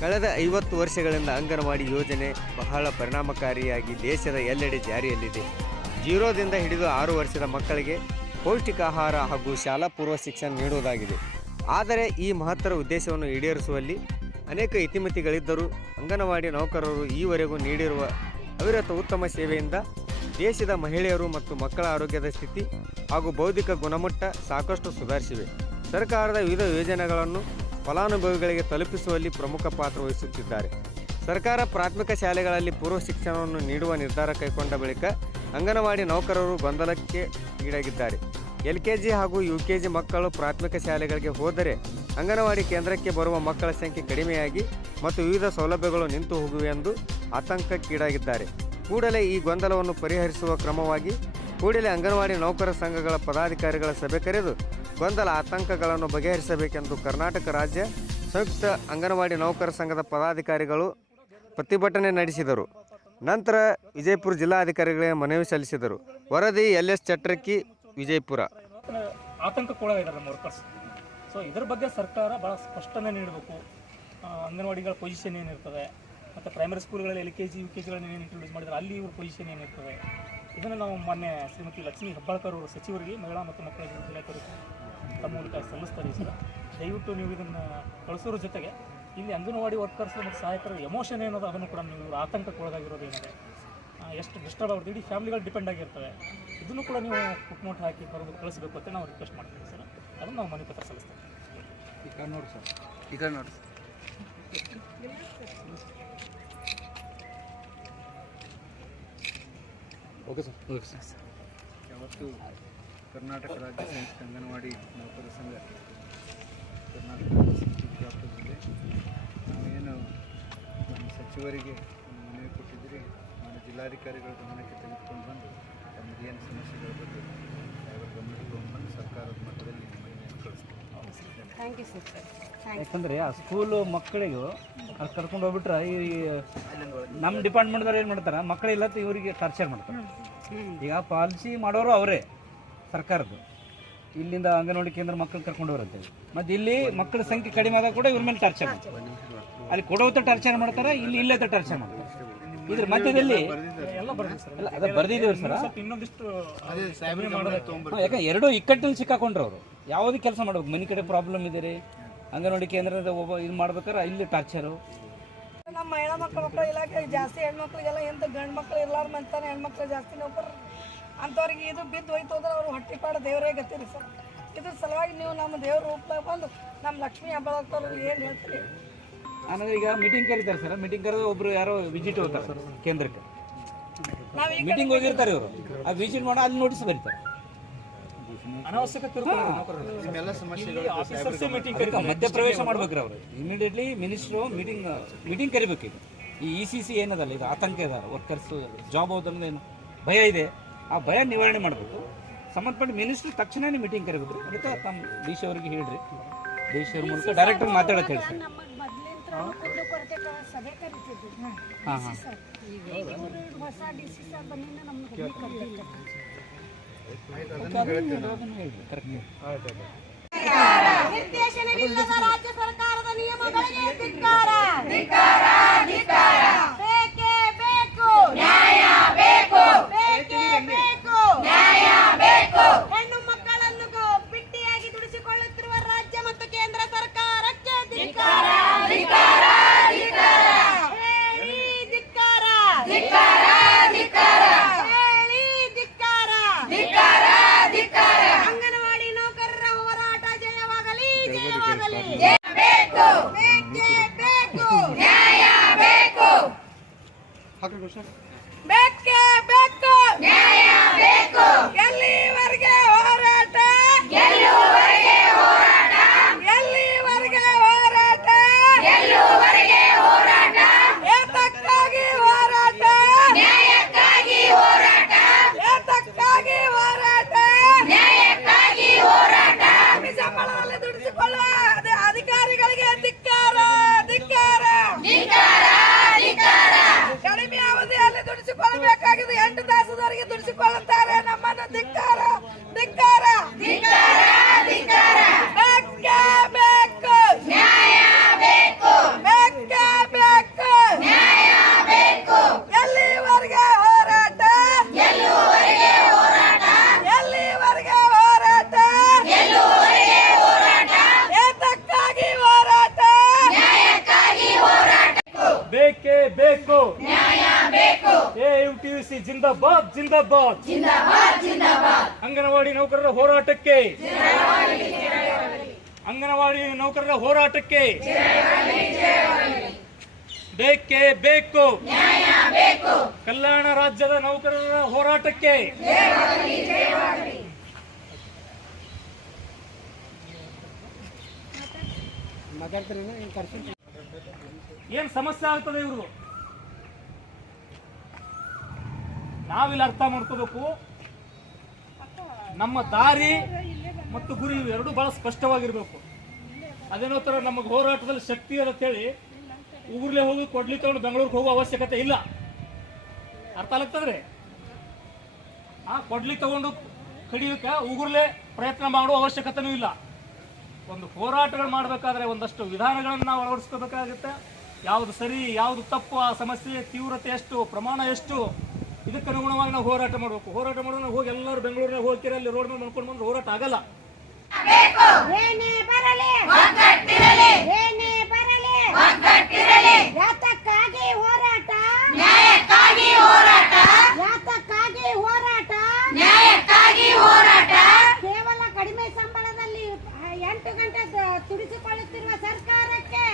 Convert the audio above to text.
ಕಳೆದ ಐವತ್ತು ವರ್ಷಗಳಿಂದ ಅಂಗನವಾಡಿ ಯೋಜನೆ ಬಹಳ ಪರಿಣಾಮಕಾರಿಯಾಗಿ ದೇಶದ ಎಲ್ಲೆಡೆ ಜಾರಿಯಲ್ಲಿದೆ. ಜೀರೋದಿಂದ ಹಿಡಿದು ಆರು ವರ್ಷದ ಮಕ್ಕಳಿಗೆ ಪೌಷ್ಟಿಕ ಆಹಾರ ಹಾಗೂ ಶಾಲಾ ಪೂರ್ವ ಶಿಕ್ಷಣ ನೀಡುವುದಾಗಿದೆ. ಆದರೆ ಈ ಮಹತ್ತರ ಉದ್ದೇಶವನ್ನು ಈಡೇರಿಸುವಲ್ಲಿ ಅನೇಕ ಇತಿಮಿತಿಗಳಿದ್ದರೂ ಅಂಗನವಾಡಿ ನೌಕರರು ಈವರೆಗೂ ನೀಡಿರುವ ಅವಿರತ ಉತ್ತಮ ಸೇವೆಯಿಂದ ದೇಶದ ಮಹಿಳೆಯರು ಮತ್ತು ಮಕ್ಕಳ ಆರೋಗ್ಯದ ಸ್ಥಿತಿ ಹಾಗೂ ಬೌದ್ಧಿಕ ಗುಣಮಟ್ಟ ಸಾಕಷ್ಟು ಸುಧಾರಿಸಿವೆ. ಸರ್ಕಾರದ ವಿವಿಧ ಯೋಜನೆಗಳನ್ನು ಫಲಾನುಭವಿಗಳಿಗೆ ತಲುಪಿಸುವಲ್ಲಿ ಪ್ರಮುಖ ಪಾತ್ರ ವಹಿಸುತ್ತಿದ್ದಾರೆ. ಸರ್ಕಾರ ಪ್ರಾಥಮಿಕ ಶಾಲೆಗಳಲ್ಲಿ ಪೂರ್ವ ಶಿಕ್ಷಣವನ್ನು ನೀಡುವ ನಿರ್ಧಾರ ಕೈಗೊಂಡ ಬಳಿಕ ಅಂಗನವಾಡಿ ನೌಕರರು ಗೊಂದಲಕ್ಕೆ ಈಡಾಗಿದ್ದಾರೆ. ಎಲ್ ಕೆ ಜಿ ಹಾಗೂ ಯು ಕೆ ಜಿ ಮಕ್ಕಳು ಪ್ರಾಥಮಿಕ ಶಾಲೆಗಳಿಗೆ ಹೋದರೆ ಅಂಗನವಾಡಿ ಕೇಂದ್ರಕ್ಕೆ ಬರುವ ಮಕ್ಕಳ ಸಂಖ್ಯೆ ಕಡಿಮೆಯಾಗಿ ಮತ್ತು ವಿವಿಧ ಸೌಲಭ್ಯಗಳು ನಿಂತು ಹೋಗುವೆ ಎಂದು ಆತಂಕಕ್ಕೀಡಾಗಿದ್ದಾರೆ. ಕೂಡಲೇ ಈ ಗೊಂದಲವನ್ನು ಪರಿಹರಿಸುವ ಕ್ರಮವಾಗಿ ಕೂಡಲೇ ಅಂಗನವಾಡಿ ನೌಕರ ಸಂಘಗಳ ಪದಾಧಿಕಾರಿಗಳ ಸಭೆ ಕರೆದು ಗೊಂದಲ ಆತಂಕಗಳನ್ನು ಬಗೆಹರಿಸಬೇಕೆಂದು ಕರ್ನಾಟಕ ರಾಜ್ಯ ಸಂಯುಕ್ತ ಅಂಗನವಾಡಿ ನೌಕರ ಸಂಘದ ಪದಾಧಿಕಾರಿಗಳು ಪ್ರತಿಭಟನೆ ನಡೆಸಿದರು. ನಂತರ ವಿಜಯಪುರ ಜಿಲ್ಲಾಧಿಕಾರಿಗಳಿಗೆ ಮನವಿ ಸಲ್ಲಿಸಿದರು. ವರದಿ ಎಲ್ ಎಸ್ ಚಟ್ರಕ್ಕಿ, ವಿಜಯಪುರ. ಆತಂಕಕ್ಕೊಳಗಾಗಿದ್ದಾರೆ ನಮ್ಮ ವರ್ಕರ್ಸ್. ಸೊ ಇದ್ರ ಬಗ್ಗೆ ಸರ್ಕಾರ ಭಾಳ ಸ್ಪಷ್ಟನೆ ನೀಡಬೇಕು. ಅಂಗನವಾಡಿಗಳ ಪೊಸಿಷನ್ ಏನಿರ್ತದೆ, ಮತ್ತು primary ಸ್ಕೂಲ್ಗಳಲ್ಲಿ L K G U K ಜಿಗಳನ್ನು ಏನು ಇಂಟ್ರೊಡ್ಯೂಸ್ ಮಾಡಿದ್ರೆ ಅಲ್ಲಿ ಇವ್ರ ಪೊಸಿಷನ್ ಏನಿರ್ತದೆ. ಇದನ್ನು ನಾವು ಮೊನ್ನೆ ಶ್ರೀಮತಿ ಲಕ್ಷ್ಮೀ ಹೆಬ್ಬಾಳ್ಕರ್ ಅವರು ಸಚಿವರಿಗೆ, ಮಹಿಳಾ ಮತ್ತು ಮಕ್ಕಳ ಅಭಿವೃದ್ಧಿ ಮೂಲಕ ಸಲ್ಲಿಸ್ತಾರೆ ಸರ್ ದಯವಿಟ್ಟು ನೀವು ಇದನ್ನು ಕಳಿಸೋದ್ರ ಜೊತೆಗೆ ಇಲ್ಲಿ ಅಂಗನವಾಡಿ ವರ್ಕರ್ಸ್ ಮತ್ತು ಸಹಾಯಕರ ಎಮೋಷನ್ ಏನದ ಅದನ್ನು ಕೂಡ ನೀವು ಆತಂಕಕ್ಕೆ ಒಳಗಾಗಿರೋದು ಏನಿದೆ ಎಷ್ಟು ಡಿಸ್ಟರ್ಬ್ ಆಗುತ್ತೆ ಇಡೀ ಫ್ಯಾಮಿಲಿಗಳು ಡಿಪೆಂಡ್ ಆಗಿರ್ತವೆ. ಇದನ್ನು ಕೂಡ ನೀವು ಫುಟ್ನೋಟ್ ಹಾಕಿ ಬರೋದು ಕಳಿಸ್ಬೇಕು ಅಂತ ನಾವು ರಿಕ್ವೆಸ್ಟ್ ಮಾಡ್ತೀವಿ ಸರ್. ಅದನ್ನು ನಾವು ಮನೆ ಪತ್ರ ಸಲ್ಲಿಸ್ತೇವೆ. ಈಗ ನೋಡಿ ಸರ್. ಈಗ ನೋಡಿ ಓಕೆ ಸರ್ ಓಕೆ ಸರ್ ಯಾವತ್ತು ಕರ್ನಾಟಕ ರಾಜ್ಯ ಸಂಯುಕ್ತ ಅಂಗನವಾಡಿ ನೌಕರ ಸಂಘ ಕರ್ನಾಟಕ ರಾಜ್ಯ ಸಮಿತಿ ವ್ಯಾಪ್ತದಲ್ಲಿ ನಾವೇನು ನಮ್ಮ ಸಚಿವರಿಗೆ ಮನವಿ ಕೊಟ್ಟಿದ್ದೀರಿ ನಮ್ಮ ಜಿಲ್ಲಾಧಿಕಾರಿಗಳ ಗಮನಕ್ಕೆ ತೆಗೆದುಕೊಂಡು ಬಂದು ತಮ್ಮದೇನು ಸಮಸ್ಯೆಗಳ ಬಗ್ಗೆ ಅವರ ಗಮನಕ್ಕೆ ತಗೊಂಡ್ಬಂದು ಸರ್ಕಾರದ ಮಟ್ಟದಲ್ಲಿ ಮನವಿಯನ್ನು ಕಳಿಸ್ತೀವಿ. ಥ್ಯಾಂಕ್ ಯು ಸರ್ ಥ್ಯಾಂಕ್ ಯಾಕಂದ್ರೆ ಆ ಸ್ಕೂಲು ಮಕ್ಕಳಿಗೂ ಅಲ್ಲಿ ಕರ್ಕೊಂಡು ಹೋಗ್ಬಿಟ್ರೆ ಈ ನಮ್ಮ ಡಿಪಾರ್ಟ್ಮೆಂಟ್ದವ್ರು ಏನು ಮಾಡ್ತಾರೆ? ಮಕ್ಕಳಿಲ್ಲ ಇವರಿಗೆ ಟಾರ್ಚರ್ ಮಾಡ್ತಾರೆ. ಈಗ ಪಾಲಿಸಿ ಮಾಡೋರು ಅವರೇ. ಸರ್ಕಾರದ್ದು. ಇಲ್ಲಿಂದ ಅಂಗನವಾಡಿ ಕೇಂದ್ರ ಮಕ್ಕಳು ಕರ್ಕೊಂಡು ಬರುತ್ತೆ ಮತ್ತೆ ಇಲ್ಲಿ ಮಕ್ಕಳ ಸಂಖ್ಯೆ ಕಡಿಮೆ ಆದಾಗ ಕೂಡ ಇವ್ರ ಮೇಲೆ ಟಾರ್ಚರ್ ಮಾಡ್ತಾರೆ. ಅಲ್ಲಿ ಕೊಡೋತ ಟಾರ್ಚರ್ ಮಾಡ್ತಾರೆ ಇಲ್ಲಿ ಇಲ್ಲೇ ಟಾರ್ಚರ್ ಮಾಡ್ತಾರೆ. ಇದ್ರ ಮಧ್ಯದಲ್ಲಿ ಅದ ಬರ್ದಿದ್ದೀವಿ ಸರ್. ಯಾಕಂದ್ರೆ ಎರಡೂ ಇಕ್ಕಟ್ಟಲ್ಲಿ ಸಿಕ್ಕಾಕೊಂಡ್ರು ಅವರು. ಯಾವುದೇ ಕೆಲಸ ಮಾಡ್ಬೇಕು? ಮನೆ ಕಡೆ ಪ್ರಾಬ್ಲಮ್ ಇದೆ ರೀ ಅಂಗನವಾಡಿ ಕೇಂದ್ರದ ಒಬ್ಬ ಇದು ಮಾಡ್ಬೇಕಾರೆ ಇಲ್ಲಿ ಟಾರ್ಚರು ನಮ್ಮ ಮಹಿಳಾ ಮಕ್ಕಳ ಮಕ್ಕಳ ಇಲಾಖೆ ಜಾಸ್ತಿ ಹೆಣ್ಮಕ್ಳಿಗೆಲ್ಲ ಎಂತ ಗಂಡು ಮಕ್ಳು ಇರ್ಲಾರ ಮಂತಾನೆ ಹೆಣ್ಮಕ್ಳು ಜಾಸ್ತಿ ನೌಕರ ಅಂಥವ್ರಿಗೆ ಇದು ಬಿದ್ದು ಹೋಯ್ತು ಅಂದ್ರೆ ಅವ್ರು ಹೊಟ್ಟಿಪಾಡ ದೇವರೇ ಗತಿರಿ ಸರ್. ಇದ್ರ ಸಲುವಾಗಿ ನೀವು ನಮ್ಮ ದೇವ್ರ ರೂಪದಾಗ ಬಂದು ನಮ್ಮ ಲಕ್ಷ್ಮೀ ಹಬ್ಬದವ್ರು ಏನು ಹೇಳ್ತೀರಿ? ಆಮೇಲೆ ಈಗ ಮೀಟಿಂಗ್ ಕರೀತಾರೆ ಸರ್. ಮೀಟಿಂಗ್ ಕರೆದು ಒಬ್ರು ಯಾರೋ ವಿಸಿಟ್ ಹೋಗ್ತಾರೆ ಸರ್ ಕೇಂದ್ರಕ್ಕೆ. ಮೀಟಿಂಗ್ ಹೋಗಿರ್ತಾರೆ ಇವರು. ಆ ವಿಸಿಟ್ ಮಾಡೋ ಅಲ್ಲಿ ನೋಟಿಸ್ ಬರೀತಾರೆ. ಅನಾವಶ್ಯಕ ಕಿರುಕುಳ ನೌಕರರು. ನಿಮ್ಮೆಲ್ಲ ಸಮಸ್ಯೆಗಳು ಇಲ್ಲಿ ಆಫೀಸರ್ಸೇ ಮೀಟಿಂಗ್ ಅದಕ್ಕೆ ಮಧ್ಯಪ್ರವೇಶ ಮಾಡ್ಬೇಕ್ರಿ ಅವರು. ಇಮಿಡಿಯೇಟ್ಲಿ ಮಿನಿಸ್ಟ್ರು ಮೀಟಿಂಗ್ ಮೀಟಿಂಗ್ ಕರಿಬೇಕು ಇದು ಈ ಇ ಸಿ ಸಿ ಏನದಲ್ಲ ಇದು ಆತಂಕ ಇದೆ. ವರ್ಕರ್ಸ್ ಜಾಬ್ ಹೋದ್ರೆ ಏನು ಭಯ ಇದೆ. ಆ ಭಯ ನಿವಾರಣೆ ಮಾಡಬೇಕು. ಸಂಬಂಧಪಟ್ಟ ಮಿನಿಸ್ಟರ್ ತಕ್ಷಣನೇ ಮೀಟಿಂಗ್ ಕರಿಬೇಕು. ಅದಕ್ಕೆ ತಮ್ಮ ಡಿ ಸಿ ಅವ್ರಿಗೆ ಹೇಳ್ರಿ. ಡಿ ಸಿ ಅವ್ರ ಮೂಲಕ ಡೈರೆಕ್ಟರ್ ಮಾತಾಡಕ್ಕೆ ಹೇಳಿ ಸರ್ ಹಾಂ ಹಾಂ ನಿರ್ದೇಶನವಿಲ್ಲದ ರಾಜ್ಯ ಸರ್ಕಾರದ ನಿಯಮಗಳಿಗೆ ಧಿಕ್ಕಾರ. ಬೇಕೇ ಬೇಕು ನ್ಯಾಯ ಬೇಕು ಬೇಕೇ ಬೇಕು ನ್ಯಾಯ ಬೇಕು ಹೆಣ್ಣು ಮಕ್ಕಳನ್ನು ಗ- ಬಿಟ್ಟಿಯಾಗಿ ದುಡಿಸಿಕೊಳ್ಳುತ್ತಿರುವ ರಾಜ್ಯ ಮತ್ತು ಕೇಂದ್ರ ಸರ್ಕಾರಕ್ಕೆ ಧಿಕ್ಕಾರ ಹೇಳಿ ಧಿಕ್ಕಾರ ಹೇಳಿ ಧಿಕ್ಕಾರ ಅಂಗನವಾಡಿ ನೌಕರರ ಹೋರಾಟ ಜಯವಾಗಲಿ ಜಯವಾಗಲಿ ಬೇಕು. ಬೇಕೇ. ಬೇಕು. ಮಾಡಿಕೊಳ್ಳುತ್ತಾರೆ ನಮ್ಮನ್ನು ಧಿಕ್ಕಾರ ಧಿಕ್ಕಾರ ಧಿಕ್ಕಾರ. ಸಿ ಜಿಂದಾಬಾದ್. ಜಿಂದಾಬಾದ್ ಅಂಗನವಾಡಿ ನೌಕರರ ಹೋರಾಟಕ್ಕೆ. ಅಂಗನವಾಡಿ ನೌಕರರ ಹೋರಾಟಕ್ಕೆ. ಬೇಕೇ ಬೇಕು. ಕಲ್ಯಾಣ ರಾಜ್ಯದ ನೌಕರರ ಹೋರಾಟಕ್ಕೆ. ಏನ್ ಸಮಸ್ಯೆ ಆಗ್ತದೆ ಇವ್ರದ್ದು ನಾವಿಲ್ಲಿ ಅರ್ಥ ಮಾಡ್ಕೋಬೇಕು. ನಮ್ಮ ದಾರಿ ಮತ್ತು ಗುರಿ ಎರಡೂ ಬಹಳ ಸ್ಪಷ್ಟವಾಗಿರ್ಬೇಕು. ಅದೇನೋ ತರ ನಮಗೆ ಹೋರಾಟದಲ್ಲಿ ಶಕ್ತಿ ಅಂತ ಹೇಳಿ ಊರ್ಲೆ ಹೋಗಿ ಕೊಡ್ಲಿ ತಗೊಂಡು ಬೆಂಗಳೂರಿಗೆ ಹೋಗೋ ಅವಶ್ಯಕತೆ ಇಲ್ಲ. ಅರ್ಥ ಆಗ್ತದ್ರಿ ಆ, ಕೊಡ್ಲಿ ತಗೊಂಡು ಕಡಿಯೋಕೆ ಉಗುರ್ಲೆ ಪ್ರಯತ್ನ ಮಾಡೋ ಅವಶ್ಯಕತೆನೂ ಇಲ್ಲ. ಒಂದು ಹೋರಾಟಗಳು ಮಾಡಬೇಕಾದ್ರೆ ಒಂದಷ್ಟು ವಿಧಾನಗಳನ್ನು ನಾವು ಅಳವಡಿಸ್ಕೋಬೇಕಾಗುತ್ತೆ. ಯಾವುದು ಸರಿ, ಯಾವುದು ತಪ್ಪು, ಆ ಸಮಸ್ಯೆ ತೀವ್ರತೆ ಎಷ್ಟು, ಪ್ರಮಾಣ ಎಷ್ಟು ಇದಕ್ಕೆ ಅನುಗುಣವಾಗಿ ನಾವು ಹೋರಾಟ ಮಾಡಬೇಕು. ಹೋರಾಟ ಮಾಡೋಣ ಹೋಗಿ ಎಲ್ಲರೂ ಬೆಂಗಳೂರಿನಾಗ ಹೋಗ್ತೀರ ಅಲ್ಲಿ ರೋಡ್ ಮೇಲೆ ಮಾಡ್ಕೊಂಡು ಬಂದ್ರೆ ಹೋರಾಟ ಆಗಲ್ಲ. ಯಾತಕ್ಕಾಗಿ ಹೋರಾಟ? ನ್ಯಾಯಕ್ಕಾಗಿ ಹೋರಾಟ. ಯಾತಕ್ಕಾಗಿ ಹೋರಾಟ? ನ್ಯಾಯಕ್ಕಾಗಿ ಹೋರಾಟ. ಕೇವಲ ಕಡಿಮೆ ಸಂಬಳದಲ್ಲಿ ಎಂಟು ಗಂಟೆ ತುಡಿಸಿಕೊಳ್ಳುತ್ತಿರುವ ಸರ್ಕಾರಕ್ಕೆ